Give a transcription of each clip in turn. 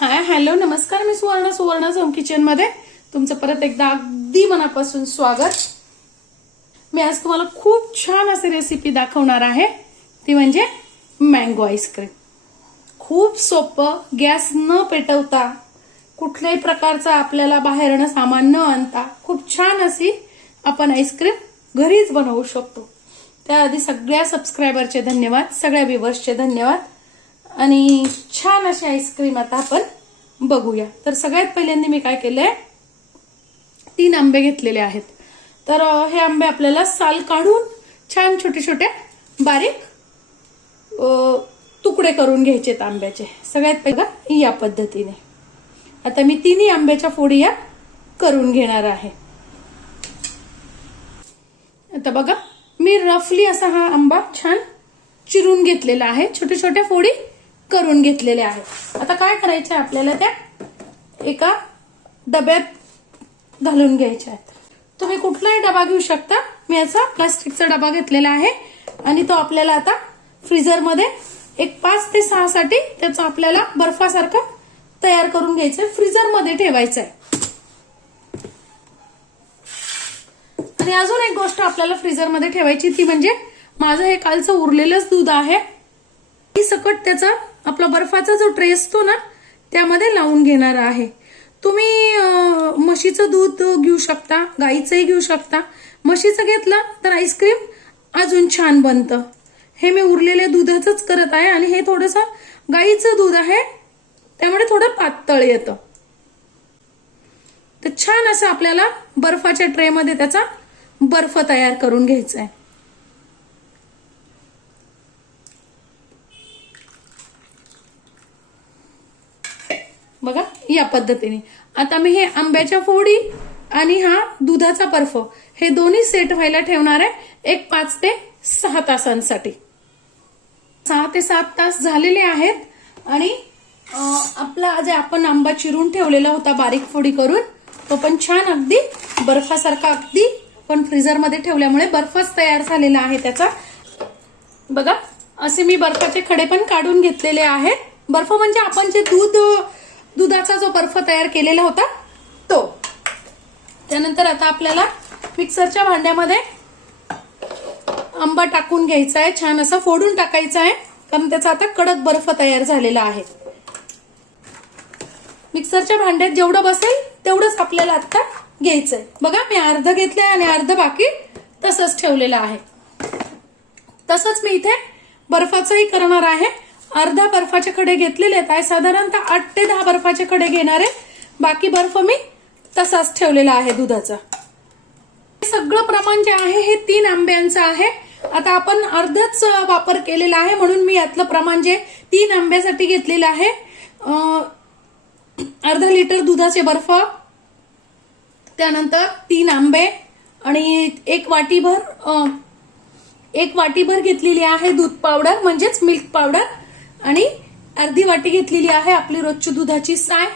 Hi hello नमस्कार मी सुवर्ण सुवर्ण होम किचनमध्ये तुमचं परत एकदा अगदी मनापासून स्वागत. मी आज तुम्हाला खूप छान अशी रेसिपी दाखवणार आहे. ती म्हणजे मँगो आईस्क्रीम खूप सोपं गॅस न पेटवता कुठल्याही प्रकारचं आपल्याला बाहेरनं सामान न आणता खूप छान अशी आपण आईस्क्रीम घरीच बनवू शकतो. त्याआधी सगळ्या सबस्क्रायबरचे धन्यवाद सगळ्या व्हिवर्सचे धन्यवाद. आणि छान अशी आईस्क्रीम आता आपण बघूया. तर सगळ्यात पहिल्यांदा मी काय केलंय? तीन आंबे घेतलेले आहेत. तर हे आंबे आपल्याला साल काढून छान छोटे छोटे बारीक तुकडे करून घ्यायचेत आंब्याचे. सगळ्यात पहिलं या पद्धतीने. आता मी तिन्ही आंब्याच्या फोडी या करून घेणार आहे. आता बघा मी रफली असा हा आंबा छान चिरून घेतलेला आहे. छोट्या छोट्या फोडी करून घेतलेल्या आहेत. आता काय करायचं आहे आपल्याला त्या एका डब्यात घालून घ्यायच्या आहेत. तुम्ही कुठलाही डबा घेऊ शकता. मी याचा प्लास्टिकचा डबा घेतलेला आहे आणि तो आपल्याला आता फ्रीझरमध्ये एक पाच ते सहा साठी त्याचा आपल्याला बर्फासारखं तयार करून घ्यायचंय. फ्रीझरमध्ये ठेवायचं आहे आणि अजून एक गोष्ट आपल्याला फ्रीझरमध्ये ठेवायची ती म्हणजे माझं हे कालचं उरलेलंच दूध आहे. ही त्याचा आपला बर्फाचा जो ट्रे असतो ना त्यामध्ये लावून घेणार आहे. तुम्ही म्हशीचं दूध घेऊ शकता गाईचंही घेऊ शकता. म्हशीचं घेतलं तर आईस्क्रीम अजून छान बनतं. हे मी उरलेल्या दुधाचंच करत आहे आणि हे थोडंसं गाईचं दूध आहे त्यामुळे थोडं पातळ येतं. तर छान असं आपल्याला बर्फाच्या ट्रेमध्ये त्याचा बर्फ तयार करून घ्यायचा आहे बघा या पद्धतीने. आता मी हे आंब्याच्या फोडी आणि हा दुधाचा बर्फ हे दोन्ही सेट व्हायला ठेवणार आहे एक पाच ते सहा तासांसाठी. सहा ते सात तास झालेले आहेत आणि आपला जे आपण आंबा चिरून ठेवलेला होता बारीक फोडी करून तो पण छान अगदी बर्फासारखा अगदी पण फ्रीझरमध्ये ठेवल्यामुळे बर्फच तयार झालेला आहे त्याचा. बघा असे मी बर्फाचे खडे पण काढून घेतलेले आहेत. बर्फ म्हणजे आपण जे दूध दुधाचा जो बर्फ तयार केलेला होता तो. त्यानंतर आता आपल्याला मिक्सरच्या भांड्यामध्ये आंबा टाकून घ्यायचा आहे. छान असा फोडून टाकायचा आहे. कारण त्याचा आता कडक बर्फ तयार झालेला आहे. मिक्सरच्या भांड्यात जेवढं बसेल तेवढंच आपल्याला आता घ्यायचंय. बघा मी अर्ध घेतलंय आणि अर्ध बाकी तसंच ठेवलेलं आहे. तसंच मी इथे बर्फाचंही करणार आहे. अर्धा बर्फाचे खडे घेतलेले आहेत. साधारणतः आठ ते दहा बर्फाचे खडे घेणार आहे. बाकी बर्फ मी तसाच ठेवलेला आहे दुधाचा. हे सगळं प्रमाण जे आहे हे तीन आंब्यांचं आहे. आता आपण अर्धच वापर केलेला आहे म्हणून मी यातलं प्रमाण जे तीन आंब्यासाठी घेतलेलं आहे अर्धा लिटर दुधाचे बर्फ त्यानंतर तीन आंबे आणि एक वाटीभर एक वाटीभर घेतलेली आहे दूध पावडर म्हणजेच मिल्क पावडर. आणि अर्धी वाटी घेतलेली आहे आपली रोजची दुधाची साय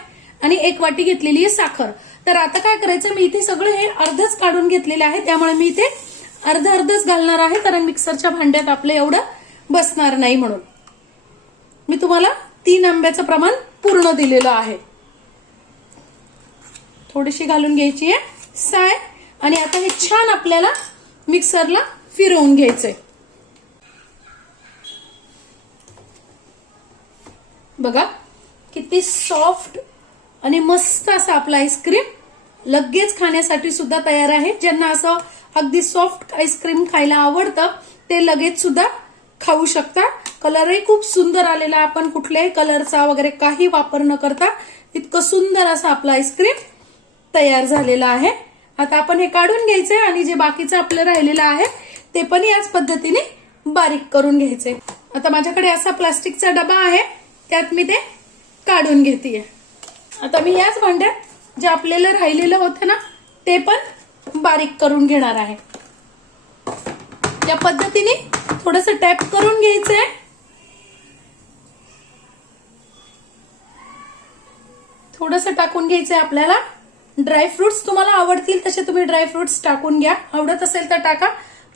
आणि एक वाटी घेतलेली आहे साखर. तर आता काय करायचं मी इथे सगळं हे अर्धच काढून घेतलेले आहे त्यामुळे मी इथे अर्ध अर्धच घालणार आहे कारण मिक्सरच्या भांड्यात आपलं एवढं बसणार नाही म्हणून. मी तुम्हाला तीन आंब्याचं प्रमाण पूर्ण दिलेलं आहे. थोडीशी घालून घ्यायची आहे साय आणि आता हे छान आपल्याला मिक्सरला फिरवून घ्यायचंय. बघा किती सॉफ्ट आणि मस्त असं आपलं आईस्क्रीम लगेच खाण्यासाठी सुद्धा तयार आहे. ज्यांना असं अगदी सॉफ्ट आईस्क्रीम खायला आवडतं ते लगेच सुद्धा खाऊ शकता. कलरही खूप सुंदर आलेला आहे. आपण कुठल्याही कलरचा वगैरे काही वापर न करता इतकं सुंदर असं आपलं आईस्क्रीम तयार झालेलं आहे. आता आपण हे काढून घ्यायचंय आणि जे बाकीचं आपलं राहिलेलं आहे ते पण याच पद्धतीने बारीक करून घ्यायचे. आता माझ्याकडे असा प्लास्टिकचा डबा आहे. त्यात मी ते काढून घेते आता मी याच भांड्यात जे आपल्याला राहिलेलं होतं ना ते पण बारीक करून घेणार आहे. या पद्धतीने थोडस टॅप करून घ्यायचंय. थोडस टाकून घ्यायचंय आपल्याला. ड्रायफ्रुट्स तुम्हाला आवडतील तसे तुम्ही ड्रायफ्रुट्स टाकून घ्या. आवडत असेल तर टाका.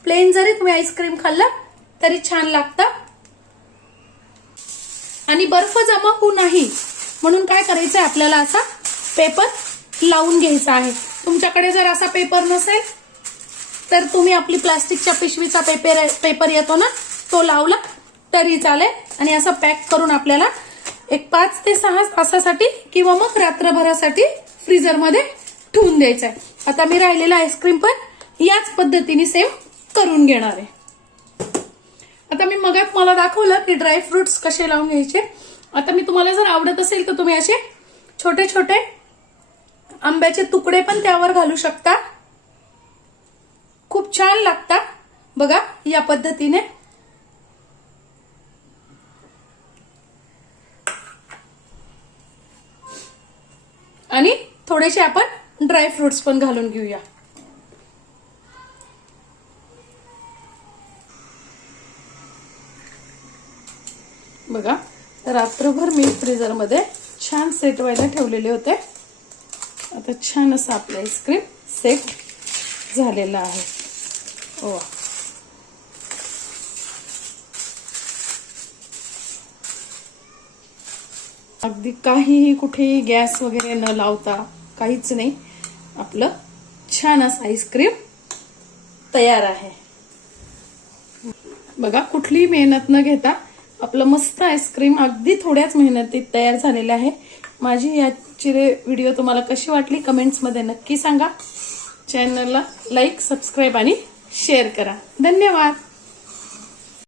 प्लेन जरी तुम्ही आईस्क्रीम खाल्लं तरी छान लागतं. आणि बर्फ जमा होऊ नाही. म्हणून काय करायचं आहे आपल्याला असा पेपर लावून घ्यायचा आहे. तुमच्याकडे जर असा पेपर नसेल तर तुम्ही आपली प्लास्टिकच्या पिशवीचा पेपर पेपर येतो ना तो लावला तरी चालेल. आणि असं पॅक करून आपल्याला एक पाच ते सहा तासासाठी किंवा मग रात्रभरासाठी फ्रीजरमध्ये ठेवून द्यायचं आहे आता मी राहिलेला आईस्क्रीम पण याच पद्धतीने सेम करून घेणार आहे. आता मी मगात मला दाखवलं की ड्रायफ्रुट्स कसे लावून घ्यायचे. आता मी तुम्हाला जर आवडत असेल तर तुम्ही असे छोटे छोटे आंब्याचे तुकडे पण त्यावर घालू शकता. खूप छान लागतात बघा या पद्धतीने. आणि थोडेसे आपण ड्रायफ्रुट्स पण घालून घेऊया. बघा. रात्रभर मी फ्रीजरमध्ये छान सेट व्हायला ठेवलेले होते. आता छान असं आपलं आईस्क्रीम सेट झालेलं आहे. ओ अगदी काहीही कुठेही गॅस वगैरे न लावता काहीच नाही. आपलं छान असं आईस्क्रीम तयार आहे. बघा कुठलीही मेहनत न घेता आपलं मस्त आईस्क्रीम अगदी थोड्याच मेहनतीत तयार झालेलं आहे. माझी याची व्हिडिओ तुम्हाला कशी वाटली कमेंट्समध्ये नक्की सांगा. चॅनलला लाईक सबस्क्राईब आणि शेअर करा. धन्यवाद.